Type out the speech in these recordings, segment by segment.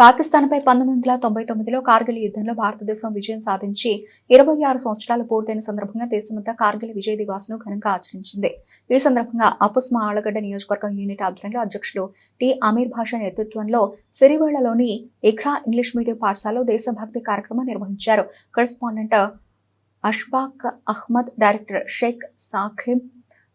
పాకిస్తాన్పై 1999లో కార్గిల్ యుద్ధంలో భారతదేశం విజయం సాధించి 26 సంవత్సరాలు పూర్తయిన సందర్భంగా దేశమంతా కార్గిల్ విజయ్ దివాస్ ను ఘనంగా ఆచరించింది. ఈ సందర్భంగా అపుస్మా ఆళ్లగడ్డ నియోజకవర్గం యూనిట్ ఆధ్వర్యంలో అధ్యక్షులు టి అమీర్ భాషా నేతృత్వంలో సిరివేళ్లలోని ఇఖ్రా ఇంగ్లీష్ మీడియం పాఠశాలలో దేశభక్తి కార్యక్రమం నిర్వహించారు. కరెస్పాండెంట్ అష్ఫాక్ అహ్మద్, డైరెక్టర్ షేక్ సాఖిబ్,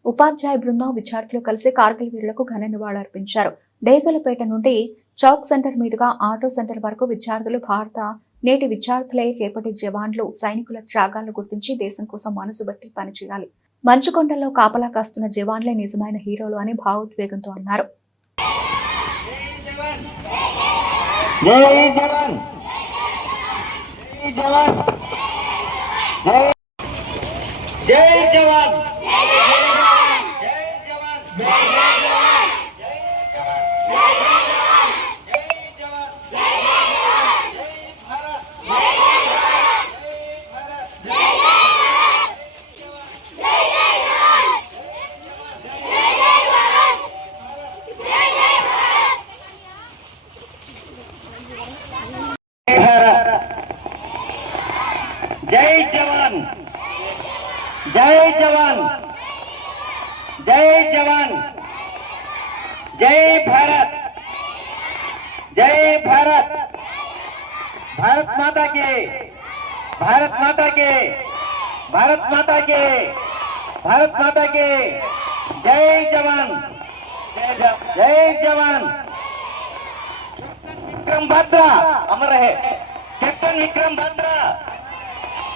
ఉపాధ్యాయ బృందం, విద్యార్థులు కలిసి కార్గిల్ వీరులకు ఘన నివాళులర్పించారు. డేగలపేట నుండి చౌక్ సెంటర్ మీదుగా ఆటో సెంటర్ వరకు విద్యార్థులు భారత నేటి విద్యార్థులే రేపటి జవాన్లు, సైనికుల త్యాగాలను గుర్తించి దేశం కోసం మనసు బట్టి పనిచేయాలి. మంచుకొండల్లో కాపలా కాస్తున్న జవాన్లే నిజమైన హీరోలు అని భావోద్వేగంతో అన్నారు. जय जवान, जय जवान, जय जवान, जय भारत, जय भारत, भारत माता के, भारत माता के, भारत माता के, भारत माता के, जय जवान, जय जवान। विक्रम बात्रा अमर है, कैप्टन विक्रम बात्रा,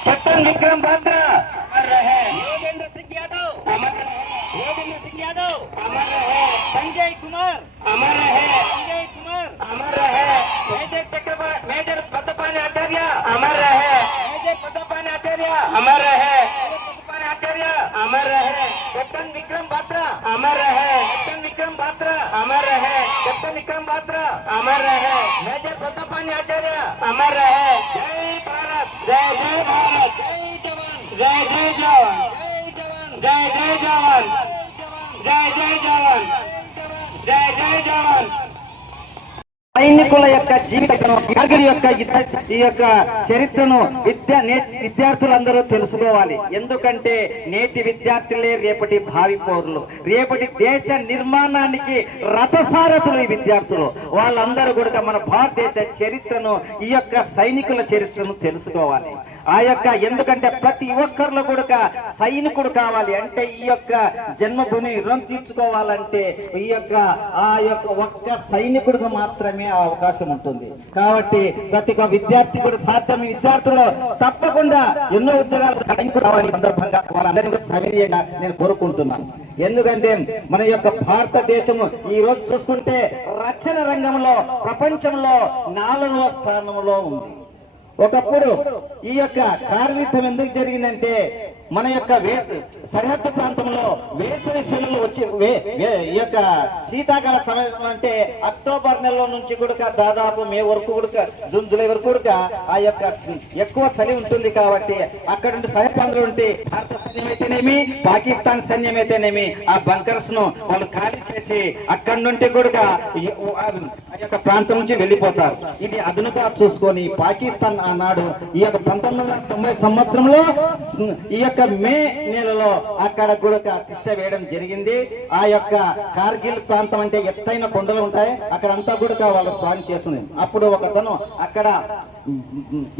कैप्टन विक्रम बात्रा अमर रहे। योगेंद्र सिंह यादव अमर रहे, योगेंद्र सिंह यादव अमर रहे। संजय कुमार अमर रहे, संजय कुमार अमर रहे। मेजर चक्रवर्ती, मेजर पद्मपाणि आचार्य अमर रहे, मेजर पद्मपाणि आचार्य अमर रहे, पद्मपाणि आचार्य अमर रहे। कैप्टन विक्रम बात्रा अमर रहे, कैप्टन विक्रम बात्रा अमर रहे, कैप्टन विक्रम बात्रा अमर रहे। मेजर पद्मपाणि आचार्य अमर रहे। जय भारत, जय जय भारत, जय जवान, जय जय जवान, जय जय जवान, जय जय जवान, जय जय जवान। సైనికుల యొక్క జీవితం, కార్గిల్ యొక్క ఈ యొక్క చరిత్రను విద్యార్థులందరూ తెలుసుకోవాలి. ఎందుకంటే నేటి విద్యార్థులే రేపటి భావి పౌరులు, రేపటి దేశ నిర్మాణానికి రథసారథులు ఈ విద్యార్థులు. వాళ్ళందరూ కూడా మన భారతదేశ చరిత్రను, ఈ యొక్క సైనికుల చరిత్రను తెలుసుకోవాలి. ఆ యొక్క ఎందుకంటే ప్రతి ఒక్కరిలో కూడా సైనికుడు కావాలి అంటే ఈ యొక్క జన్మభూమి రుణం తీర్చుకోవాలంటే ఈ యొక్క ఆ యొక్క ఒక్క సైనికుడికి మాత్రమే అవకాశం ఉంటుంది. కాబట్టి ప్రతి ఒక్క విద్యార్థి కూడా సాధ్యం. విద్యార్థులు తప్పకుండా ఎన్నో ఉద్యోగాలు సైనికుడు కావాలి. సందర్భంగా వాళ్ళందరినీ సవినయంగా నేను కోరుకుంటున్నాను. ఎందుకంటే మన యొక్క భారతదేశము ఈ రోజు చూస్తుంటే రక్షణ రంగంలో ప్రపంచంలో 4వ స్థానంలో ఉంది. ఒకప్పుడు ఈ యొక్క కార్యయుద్ధం ఎందుకు జరిగిందంటే మన యొక్క సరిహద్దు ప్రాంతంలో వేసవి సెలవులు వచ్చి ఈ యొక్క శీతాకాల సమయం అంటే అక్టోబర్ నెలలో నుంచి కూడా దాదాపు మే వరకు కూడా జూన్ జూలై వరకు కూడా ఆ యొక్క ఎక్కువ చలి ఉంటుంది. కాబట్టి అక్కడ నుండి సరిహద్దులు ఉంటే భారత సైన్యం అయితేనేమి, పాకిస్తాన్ సైన్యం అయితేనేమి ఆ బంకర్స్ ను వాళ్ళు ఖాళీ చేసి అక్కడి నుండి కూడా ఆ యొక్క ప్రాంతం నుంచి వెళ్ళిపోతారు. ఇది అదునుగా చూసుకొని పాకిస్తాన్ ఆనాడు ఈ యొక్క 1990 సంవత్సరంలో ఈ యొక్క మే నెలలో అక్కడ కూడా తిష్ట వేయడం జరిగింది. ఆ యొక్క కార్గిల్ ప్రాంతం అంటే ఎత్తైన కొండలు ఉంటాయి, అక్కడంతా కూడా వాళ్ళు స్వామి చేస్తుంది. అప్పుడు ఒకతను అక్కడ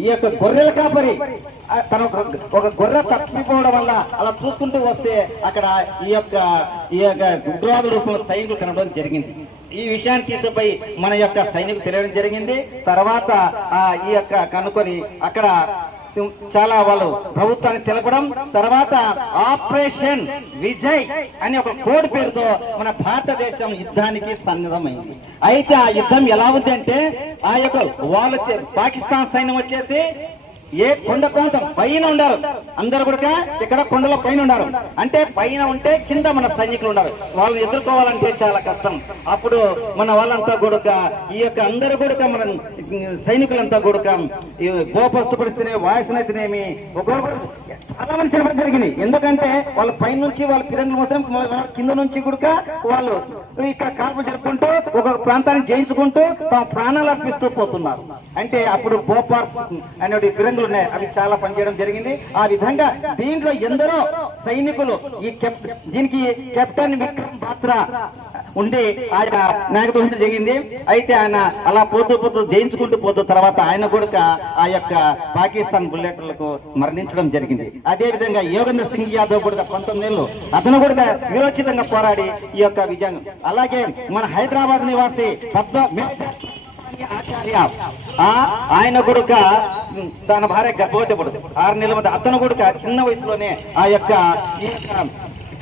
ఈ యొక్క గొర్రెల కాపరి తన ఒక గొర్రె తప్పిపోవడం వల్ల అలా చూసుకుంటూ వస్తే అక్కడ ఈ యొక్క ఉగ్రవాద రూపంలో సైనికులు కనడం జరిగింది. ఈ విషయాన్ని తీసుకుపోయి మన యొక్క సైనికులు తెలియడం జరిగింది. తర్వాత ఈ యొక్క కనుకొని అక్కడ చాలా వాళ్ళు ప్రభుత్వాన్ని తెలపడం, తర్వాత ఆపరేషన్ విజయ్ అనే ఒక కోడ్ పేరుతో మన భారతదేశం యుద్ధానికి సన్నద్ధమైంది. అయితే ఆ యుద్ధం ఎలా ఉంది అంటే ఆ యొక్క వాళ్ళు పాకిస్తాన్ సైన్యం వచ్చేసి ఏ కొండ ప్రాంతం పైన ఉండారు, అందరు కూడా ఇక్కడ కొండల పైన ఉన్నారు. అంటే పైన ఉంటే కింద మన సైనికులు ఉన్నారు. వాళ్ళని ఎదుర్కోవాలంటే చాలా కష్టం. అప్పుడు మన వాళ్ళంతా కూడా ఈ యొక్క అందరూ కూడా మన సైనికులంతా కూడా గోపస్తు పరిస్థితి వాయుసునైతేనేమి ఒక్కొక్కరు చాలా మంది జరిగింది. ఎందుకంటే వాళ్ళ పైన నుంచి వాళ్ళ పిల్లలు మొత్తం కింద నుంచి కూడా వాళ్ళు ఇక్కడ కాల్పులు జరుపుకుంటూ ఒక ప్రాంతాన్ని జయించుకుంటూ తమ ప్రాణాలు అర్పిస్తూ పోతున్నారు. అంటే అప్పుడు భోపాల్ అనే ఫిరంగులు ఉన్నాయి, అవి చాలా పనిచేయడం జరిగింది. ఆ విధంగా దీంట్లో ఎందరో సైనికులు దీనికి కెప్టెన్ విక్రమ్ బాత్రా ఉండి ఆయన నాయకత్వం జరిగింది. అయితే ఆయన అలా పోతూ జయించుకుంటూ పోతూ తర్వాత ఆయన కూడా ఆ యొక్క పాకిస్తాన్ బుల్లెట్లకు మరణించడం జరిగింది. అదే విధంగా యోగేంద్ర సింగ్ యాదవ్ కూడా 19 ఏళ్ళు అతను కూడా వీరోచితంగా పోరాడి ఈ యొక్క విజయం. అలాగే మన హైదరాబాద్ నివాసి ఆచార్య ఆయన కూడా తన భార్య గర్భవతి పడుతుంది 6 నెలల మధ్య. అతను కూడా చిన్న వయసులోనే ఆ యొక్క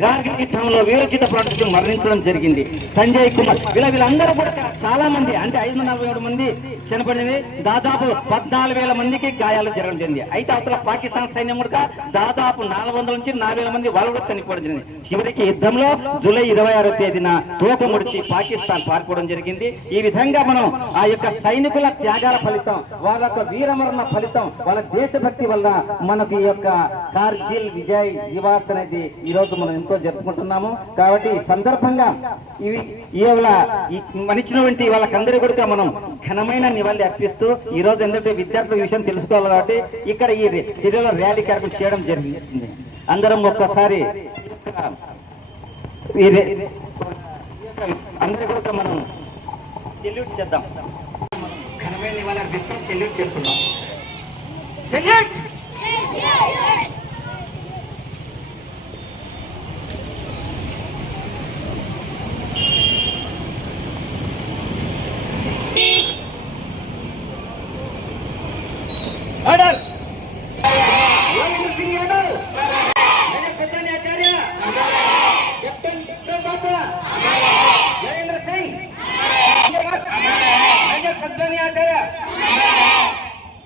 కార్గిల్ యుద్ధంలో వీరోచిత పోరాటంతో మరణించడం జరిగింది. సంజయ్ కుమార్ వీళ్ళందరూ కూడా చాలా మంది అంటే 547 మంది చనిపోయింది. దాదాపు 14,000 మందికి గాయాలు జరగడం జరిగింది. అయితే అవతల పాకిస్తాన్ సైన్యం కూడా దాదాపు 400 నుంచి 4,000 మంది వాళ్ళు కూడా చనిపోవడం జరిగింది. చివరికి యుద్ధంలో జూలై 26వ తేదీన తోక ముడిచి పాకిస్తాన్ పారిపోవడం జరిగింది. ఈ విధంగా మనం ఆ యొక్క సైనికుల త్యాగాల ఫలితం, వాళ్ళ యొక్క వీరమరణ ఫలితం, వాళ్ళ దేశభక్తి వల్ల మనకు ఈ యొక్క కార్గిల్ విజయ్ దివాస్ అనేది ఈ రోజు మనం ఎంతో జరుపుకుంటున్నాము. కాబట్టి ఈ సందర్భంగా మనిచ్చినటువంటి వాళ్ళకందరూ కూడా మనం ఘనమైన నివాళి అర్పిస్తూ ఈ రోజు ఎందుకంటే విద్యార్థుల విషయం తెలుసుకోవాలి కాబట్టి ఇక్కడ ఈ సిరిలో ర్యాలీ కార్యక్రమం చేయడం జరిగింది. అందరం ఒక్కసారి అందరూ కూడా మనం సెల్యూట్ చేద్దాం. ఘనమైన నివాళి అర్పిస్తూ సెల్యూట్ చేస్తున్నాం. Salute. Order. Yogendra Singh Yadav, captain Acharya, captain Vikram Batra, Yogendra Singh, captain ఆచార్య.